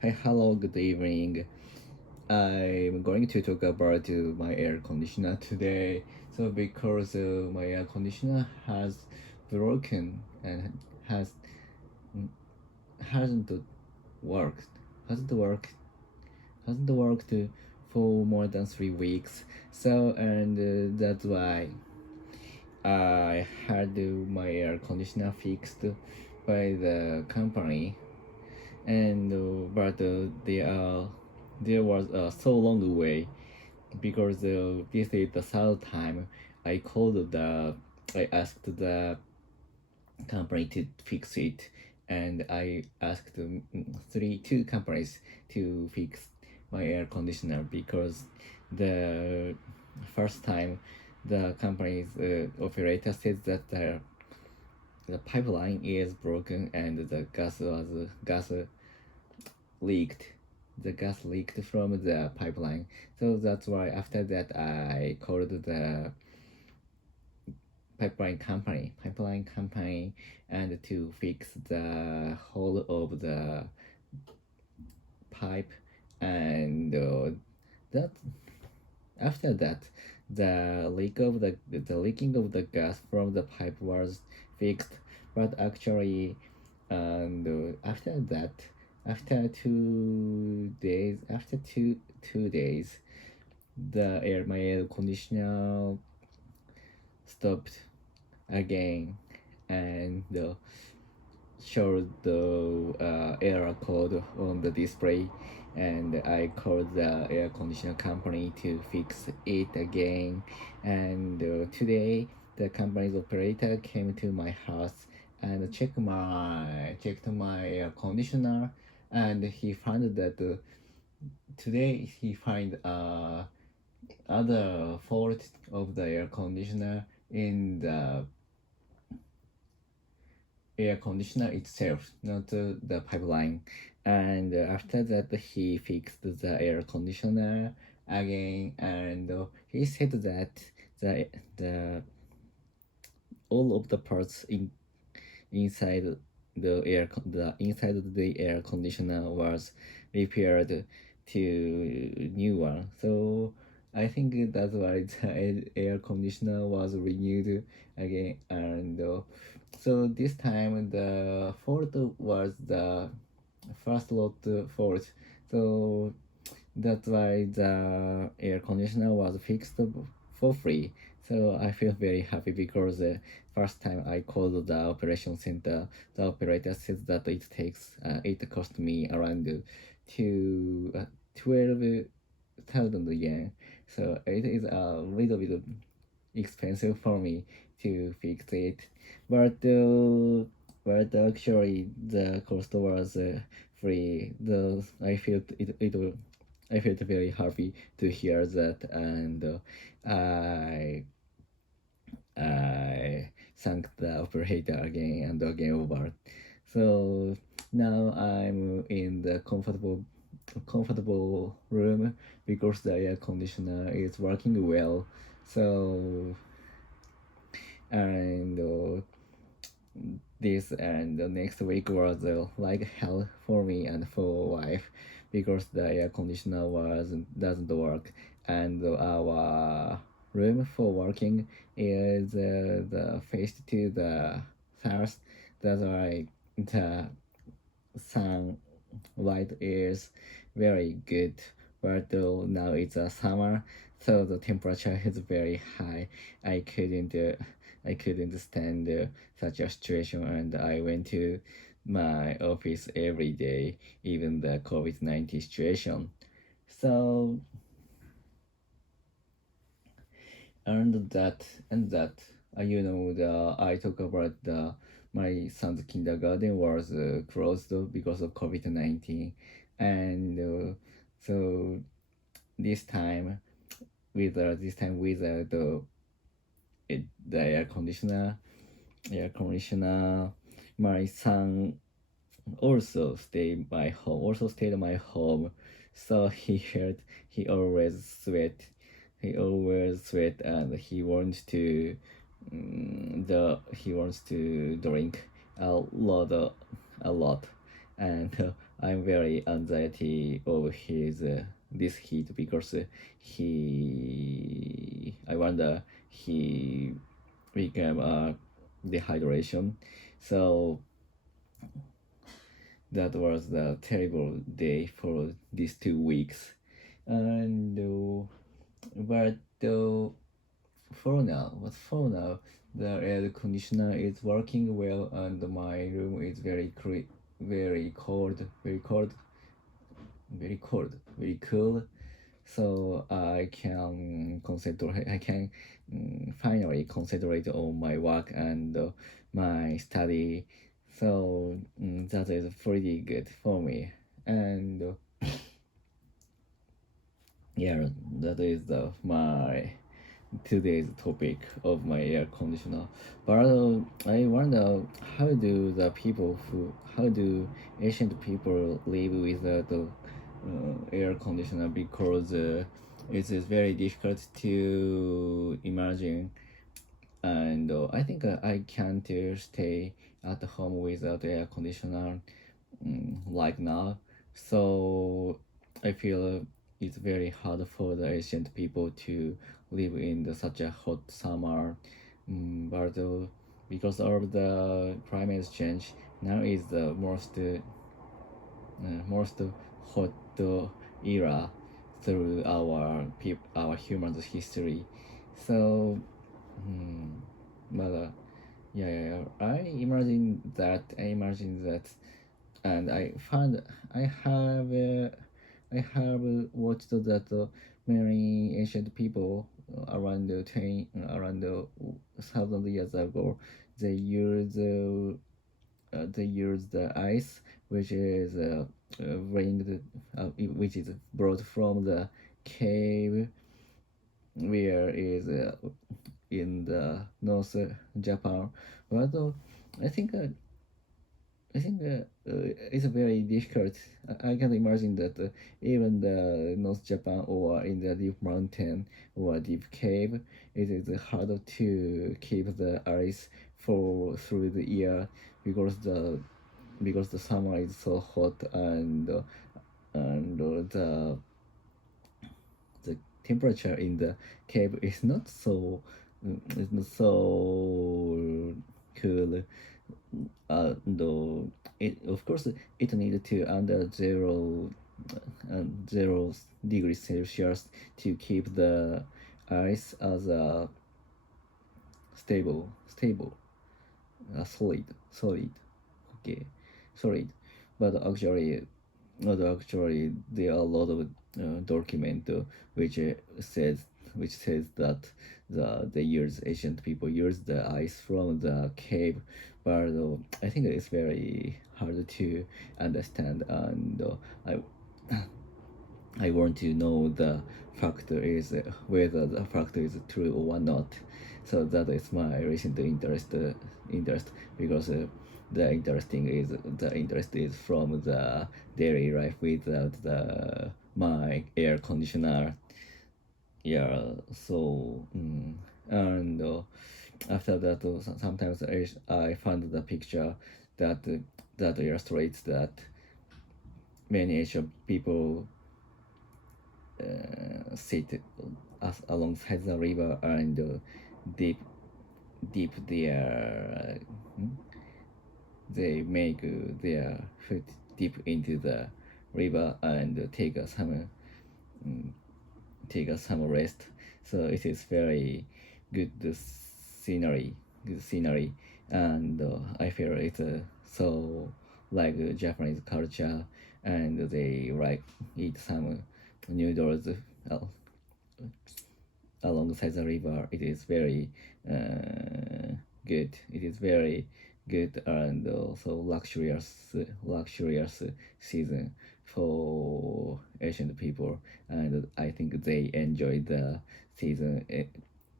Hi, hello, good evening. I'm going to talk about my air conditioner today. So because my air conditioner has broken and has hasn't worked, hasn't worked, hasn't worked for more than 3 weeks. So and that's why I had my air conditioner fixed by the company and but there was a so long way because this is the third time I called the I asked the company to fix it, and I asked two companies to fix my air conditioner because the first time the company's operator said that the pipeline is broken and the gas leaked. The gas leaked from the pipeline. So that's why after that I called the pipeline company and to fix the hole of the pipe, and that after that the leaking of the gas from the pipe was fixed. But actually, and after that, after 2 days, my air conditioner stopped again, and showed the error code on the display, and I called the air conditioner company to fix it again. And today the company's operator came to my house and checked my air conditioner, and he found that today he find other fault of the air conditioner in the air conditioner itself, not the pipeline. And after that, he fixed the air conditioner again, and he said that the all of the parts inside the inside of the air conditioner was repaired to new one. So I think that's why the air conditioner was renewed again, and so this time the fault was the first lot fault. So that's why the air conditioner was fixed for free. So I feel very happy because the first time I called the operation center, the operator said that it cost me around to 12,000 yen. So it is a little bit expensive for me to fix it, but actually the cost was free. I felt very happy to hear that, and I thanked the operator again and again over. So now I'm in the comfortable room because the air conditioner is working well. So and this and the next week was like hell for me and for wife because the air conditioner was doesn't work, and our room for working is the face to the south. That's why the sunlight is very good, but now it's a summer, so the temperature is very high. I couldn't I couldn't stand such a situation, and I went to my office every day, even the COVID-19 situation. So and that I talk about the my son's kindergarten was closed because of COVID-19, and so this time with the air conditioner, my son also stayed at my home. So he always sweat, and he wants to drink a lot, and I'm very anxiety of his this heat because he I wonder he became dehydration. So that was the terrible day for these 2 weeks. And but for now, the air conditioner is working well, and my room is very cold, very cool. So I can concentrate. I can finally concentrate on my work and my study. So that is pretty good for me. And yeah, that is my today's topic of my air conditioner. But I wonder how do ancient people live without air conditioner, because it is very difficult to imagine. And I think I can't stay at home without air conditioner like now. So I feel it's very hard for the ancient people to live in such a hot summer. But because of the climate change, now is the most hot era through our humans history. So, but yeah, I imagine that, and I have uh, I have watched that many ancient people around 1,000 years ago, they use the ice, which is which is brought from the cave, where is in the North Japan. But I think uh, it's very difficult. I can imagine that even the North Japan or in the deep mountain or deep cave, it is hard to keep the ice for through the year, because the summer is so hot, and the temperature in the cave is not so cool. Though it of course it needed to under 0 degrees Celsius to keep the ice as a stable, solid, okay, solid. But actually there are a lot of document which says that they use ancient people use the ice from the cave. But I think it's very hard to understand, and I want to know the factor is whether the factor is true or not. So that is my recent interest, because the interest is from the daily life without the my air conditioner. Yeah. So and after that, sometimes I find the picture that that illustrates that many Asian people sit alongside the river and dip their they make their foot deep into the river and take some rest. So it is very good good scenery, and I feel it's so like Japanese culture, and they like eat some noodles uh, alongside the river. It is very good. It is very good and also luxurious season for Asian people, and I think they enjoy the season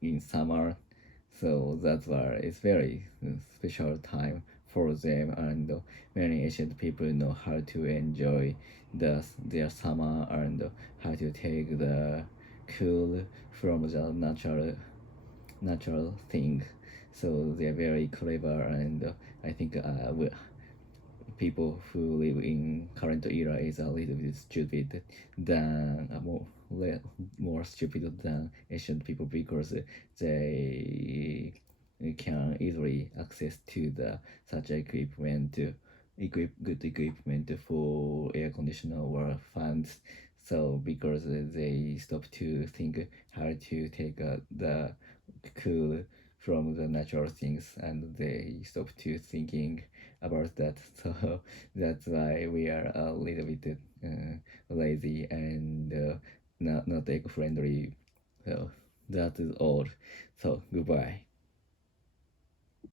in summer. So that's why it's very special time for them, and many Asian people know how to enjoy their summer, and how to take the cool from the natural thing. So they're very clever, and I think people who live in current era is a little bit stupid than more stupid than ancient people because they can easily access to the such equipment, good equipment for air conditioner or fans. So because they stop to think how to take the cool from the natural things, and they stop to thinking about that. So that's why we are a little bit lazy and not eco-friendly. So that is all. So goodbye.